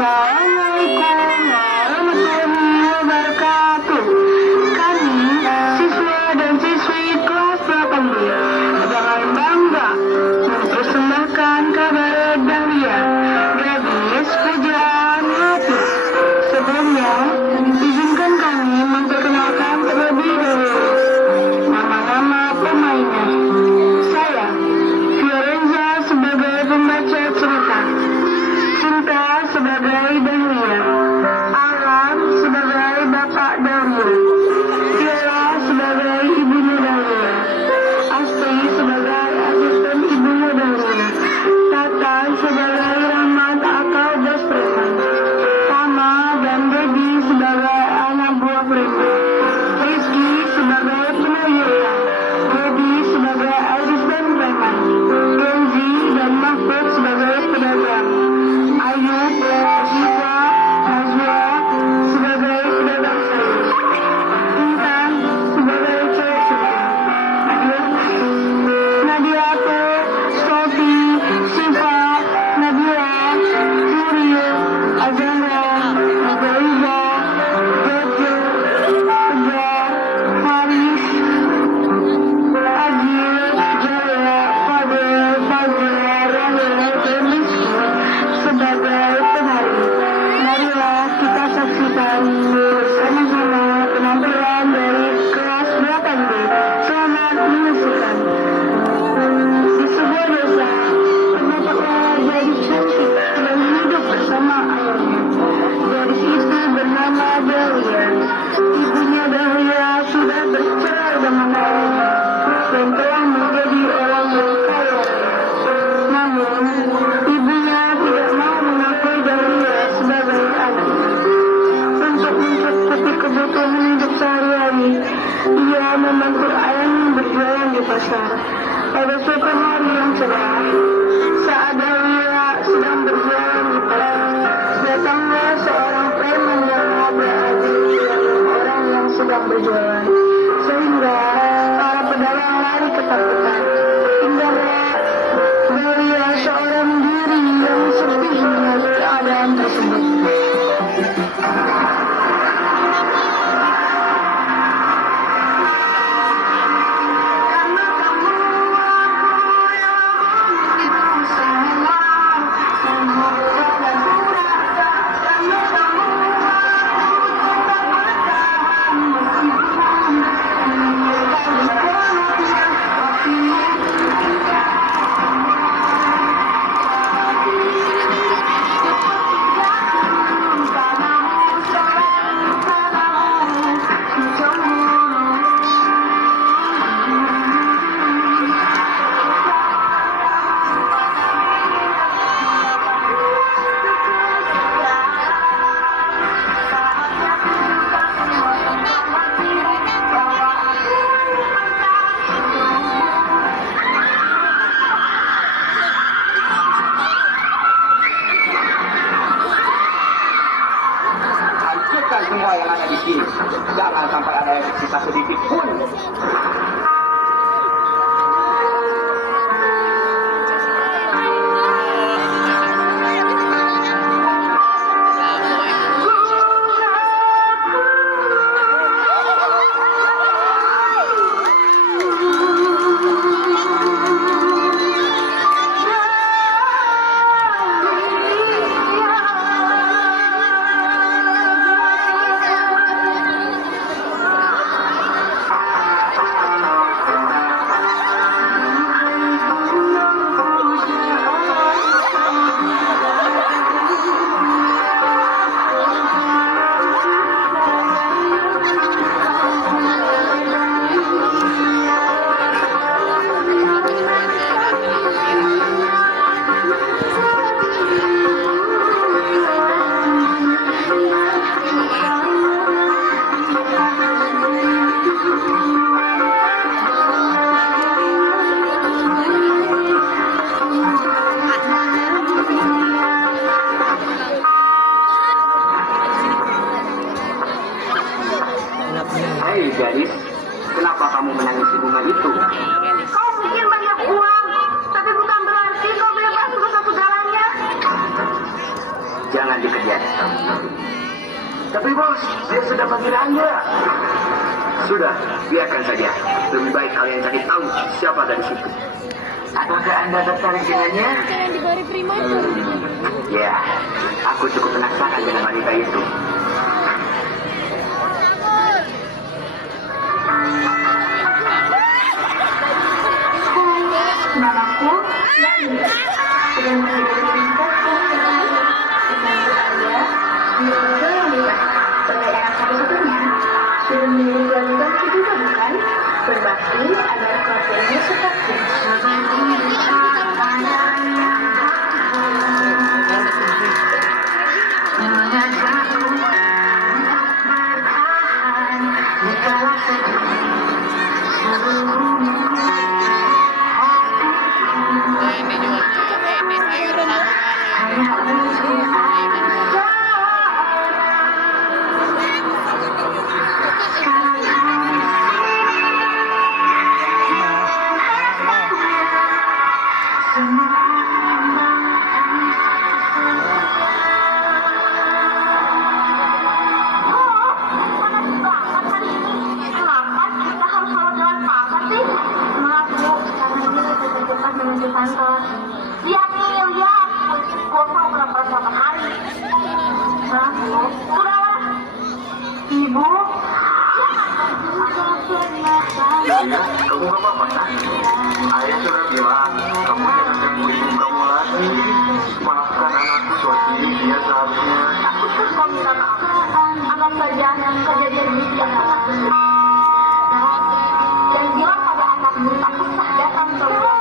Assalamualaikum warahmatullahi wabarakatuh. Kami siswa dan siswi kelas 8B dengan bangga mempersembahkan kabar Dahlia gadis pujaan hati. Sebelumnya, izinkan kami memperkenalkan terlebih dahulu nama-nama pemainnya. Saya, Fiorenza sebagai pembaca cerita, Cinta sebagai Dahlia, Alam sebagai bapak Dahlia, Viola sebagai ibunya Dahlia, Asti sebagai asisten ibunya Dahlia, Tata sebagai Rahmat atau bos preman, Tama dan Dedi sebagai anak buah preman, Rizky sebagai penawira, Dedi sebagai asisten preman, Kenzi dan Mahfud sebagai pedagang, Ayub, Aziza, Nazwa sebagai pedagang sayur, Intan sebagai cewek suka, Nadiatu, Sofi, Siva, Nabila, Nuril, Azara, Nagaiza, Jojo, Tegar, Haris, Agil, Jaya, Fadil, Fazil, Rahel, dan Rizky sebagai penari. Marilah kita saksikan bersama-sama penampilan dari kelas 8B. Selamat menyaksikan. Di sebuah desa, terdapat gadis cantik yang hidup bersama ayahnya. Gadis itu bernama Dahlia. Ibunya Dahlia sudah bercerai dengan ayahnya dan telah menjadi orang yang kaya raya. Namun, ibunya tidak mau mengakui Dahlia sebagai anaknya. Untuk mencukupi kebutuhan hidup sehari-hari, ia membantu ayahnya berjualan di pasar. Pada suatu hari yang cerah, saat Dahlia sedang berjualan di pasar, datanglah seorang preman yang menghadiri orang yang sedang berjualan, sehingga para pedagang lari ketakutan. Tinggallah Dahlia seorang diri yang sepi melihat keadaan tersebut. Hancurkan semua yang ada di sini. Jangan sampai ada yang tersisa sedikit pun. terjadi. Tapi bos, dia sudah panggil Anda. Sudah, biarkan saja. Lebih baik kalian cari tahu siapa ada di situ. Apakah Anda tertarik dengannya? Jangan diberi prematur. Ya, aku cukup penasaran dengan wanita itu. Namaku Nanda. Sudah menjadi tingkat kesehatan Anda juga wanita. Sebagai anak satu-satunya, sudah menjadi kewajiban juga bukan? Berbakti agar keluarganya sukses. Kamu gak apa-apa kan? Ayah sudah bilang, kamu jangan ganggu ibu kamu lagi. Maafkan anakku, Soji, dia seharusnya. Aku pun mau minta maaf. Anggap saja kejadian ini tidak pernah terjadi. Dan bilang pada anakmu aku sah datang ke rumah.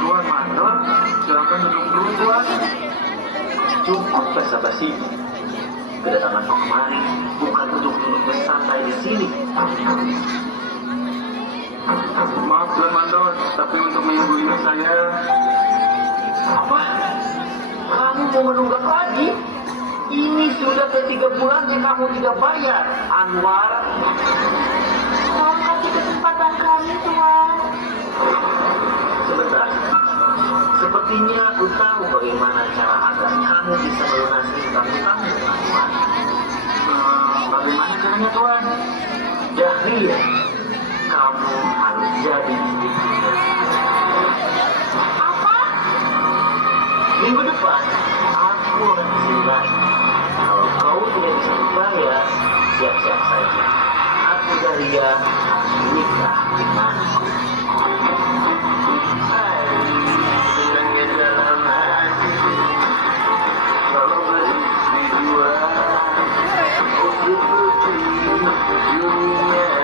Tuan Mandor, silakan duduk dulu, Tuan. Cukup basa-basi. Kedatanganku kemari bukan untuk duduk bersantai di sini. Maaf Tuan Mandor, tapi untuk minggu ini saya... Apa? Kamu mau menunggak lagi? Ini sudah ketiga bulannya kamu tidak bayar, Anwar. Tolong kasih kesempatan kami, Tuan. Sebentar. Sepertinya aku tahu bagaimana cara agar kamu bisa melunasi utang-utangmu, Anwar. Bagaimana caranya, Tuan? Dahlia, kamu harus jadi istrinya. Apa? Minggu depan, aku akan kesini lagi. Kalau kau tidak bisa membayar, siap-siap saja. Aku Dahlia harus menikah denganku. Senangnya dalam hati kalau beristri dua, oh seperti dunia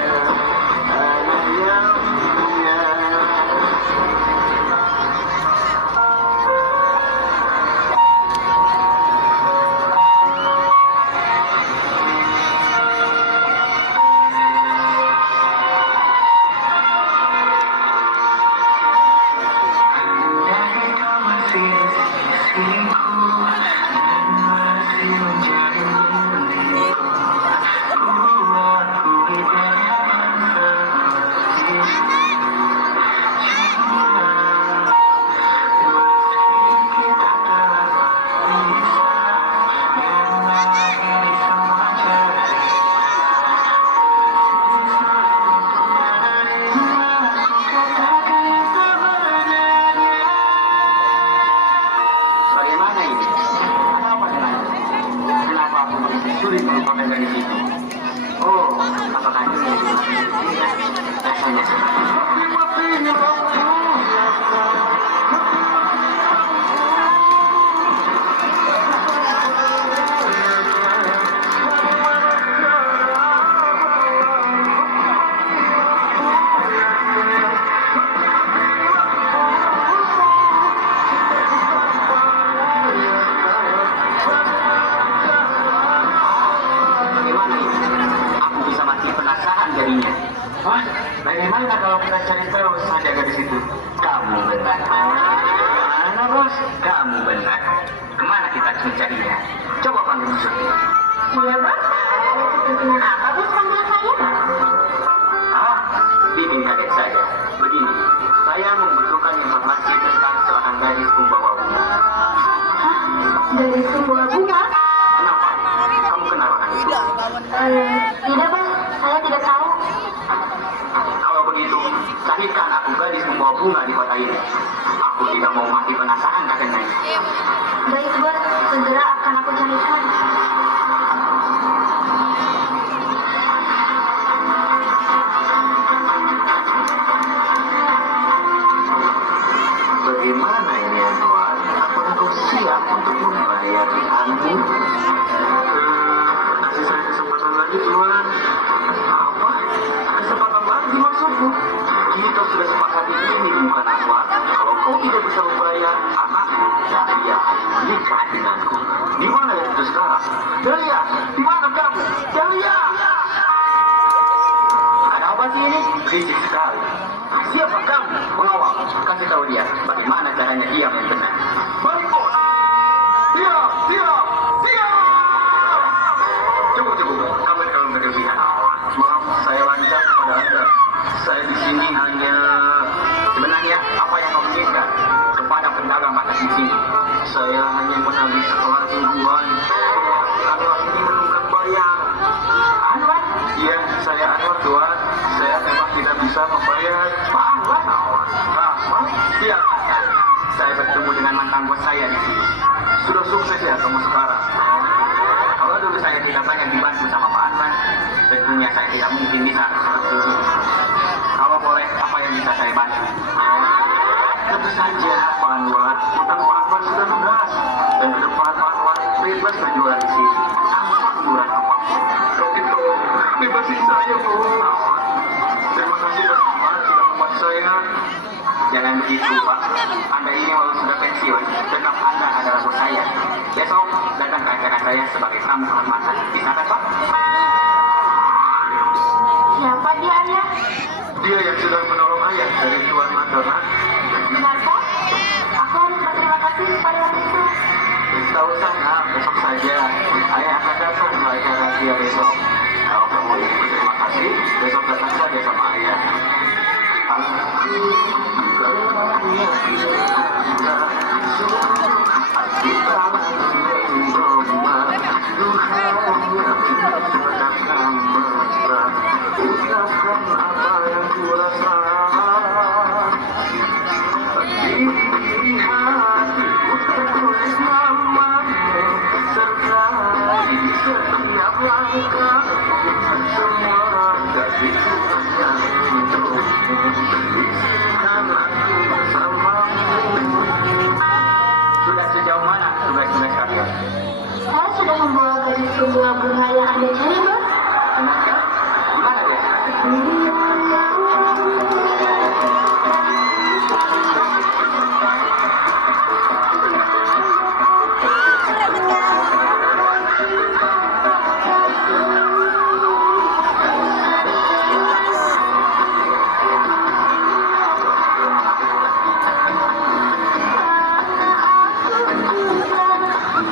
anak yang punya. Bagaimana ini? Apa dengannya? Kenapa aku masih sulit melupakan dari situ? Oh, apakah ini rasanya kalau kita cari tahu saja dari situ. Kamu benar. Mana bos? Kamu benar. Kemana kita mencarinya? Coba panggil musuh. Iya, Bos. Kepentingan apa, Bos, panggil saya? Ah, bikin kaget saja. Begini, saya membutuhkan informasi tentang seorang gadis pembawa bunga. Hah? Dari sebuah bunga? Kenapa? Kamu kenal orang itu? Tidak, Bos. Saya tidak tahu. Kalau begitu, carikan aku gadis membawa bunga di kota ini. Aku tidak mau mati penasaran katanya. Baik, Bos. Segera akan aku carikan. Bagaimana ini Anwar? Apakah kau siap untuk membayar kamu? Kasih saya kesempatan lagi Tuan. Apa? Kesempatan lagi maksudmu? Kita sudah sepakati ini bukan Anwar. Kalau kau tidak bisa membayar, anakku Dahlia menikah denganku. Di mana ya itu sekarang? Dahlia, di mana kamu? Dahlia! Ada apa sih ini? Berisik sekali. Siapa kamu? Pengawal, kasih tahu dia bagaimana caranya diam yang benar. Mampus! Diam! Diam! Diam! Cukup, kamu terlalu berlebihan. Maaf, saya lancar pada Anda. Saya di sini hanya... Sebenarnya, apa yang kamu inginkan kepada pedagang mata di sini? Saya hanya menagih setelah mingguan. Anwar ini menunggak bayar. Anwar? Iya, saya Anwar, Tuan. Saya memang tidak bisa membayar. Pak Anwar? Apa? Iya. Saya bertemu dengan mantan bos saya di sini. Sudah sukses ya kamu sekarang? Kalau dulu saya tidak banyak dibantu sama Pak Anwar, tentunya saya tidak mungkin bisa seperti ini. Kalau boleh, apa yang bisa saya bantu? Tentu saja, Pak Anwar. Utang Pak Anwar sudah lunas. Dan ke depan Pak Anwar bebas berjualan di sini. Tanpa iuran apapun. Kalau gitu, bebasin saya, Bu. Terima kasih Pak Anwar sudah membantu saya. Jangan begitu, Pak. Anda ini walau sudah pensiun, tetap Anda adalah bos saya. Besok datang ke acara saya sebagai tamu kehormatan. Bisa kan, Pak? Siapa dia, Ayah? Dia yang sudah menolong ayah dari Tuan Madonna. Benarkah? Aku harus berterima kasih kepada itu. Tahu sana, besok saja. Ayah akan datang ke acara dia besok. Kalau kamu ingin berterima kasih, besok datang saja sama ayah. Sudah sejauh mana tugas-tugas kalian? Saya sudah membawa gadis bunga-bunga yang Anda cari, Bos. Benarkah? Di mana dia?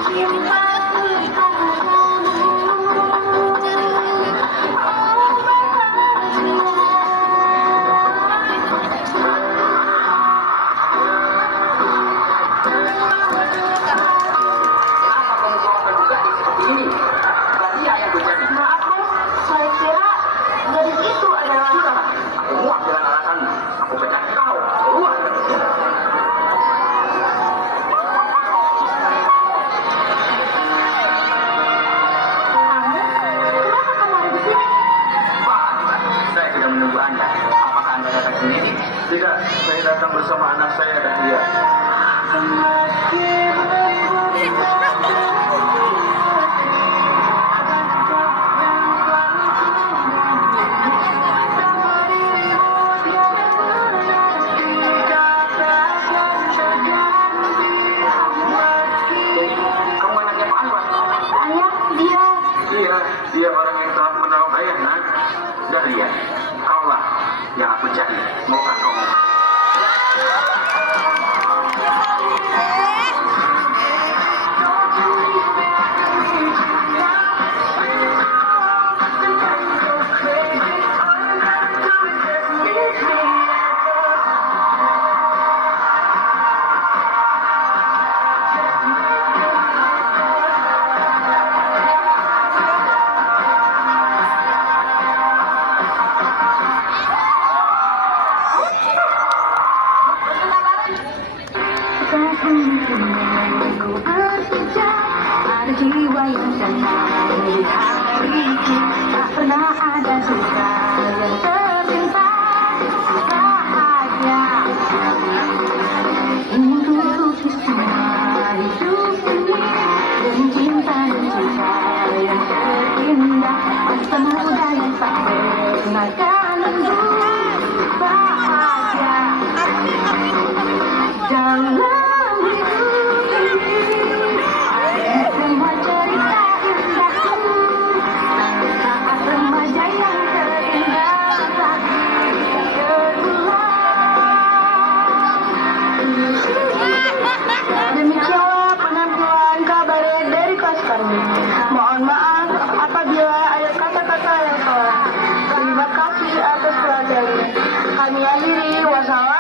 Cinta maukah kau? Ku berpijak ada jiwa yang tenang di hatiku. Tak pernah ada duka yang tertimpa. Bahagia ingin tutupi semua hidup ini dengan cinta dan cinta yang terindah. Masa muda yang tak pernah akan menunggu. Bahagia dalam demikianlah penampilan kabaret dari kelas kami. Mohon maaf apabila ada kata-kata yang salah. Terima kasih atas perhatiannya. Kami akhiri. Wassalamualaikum.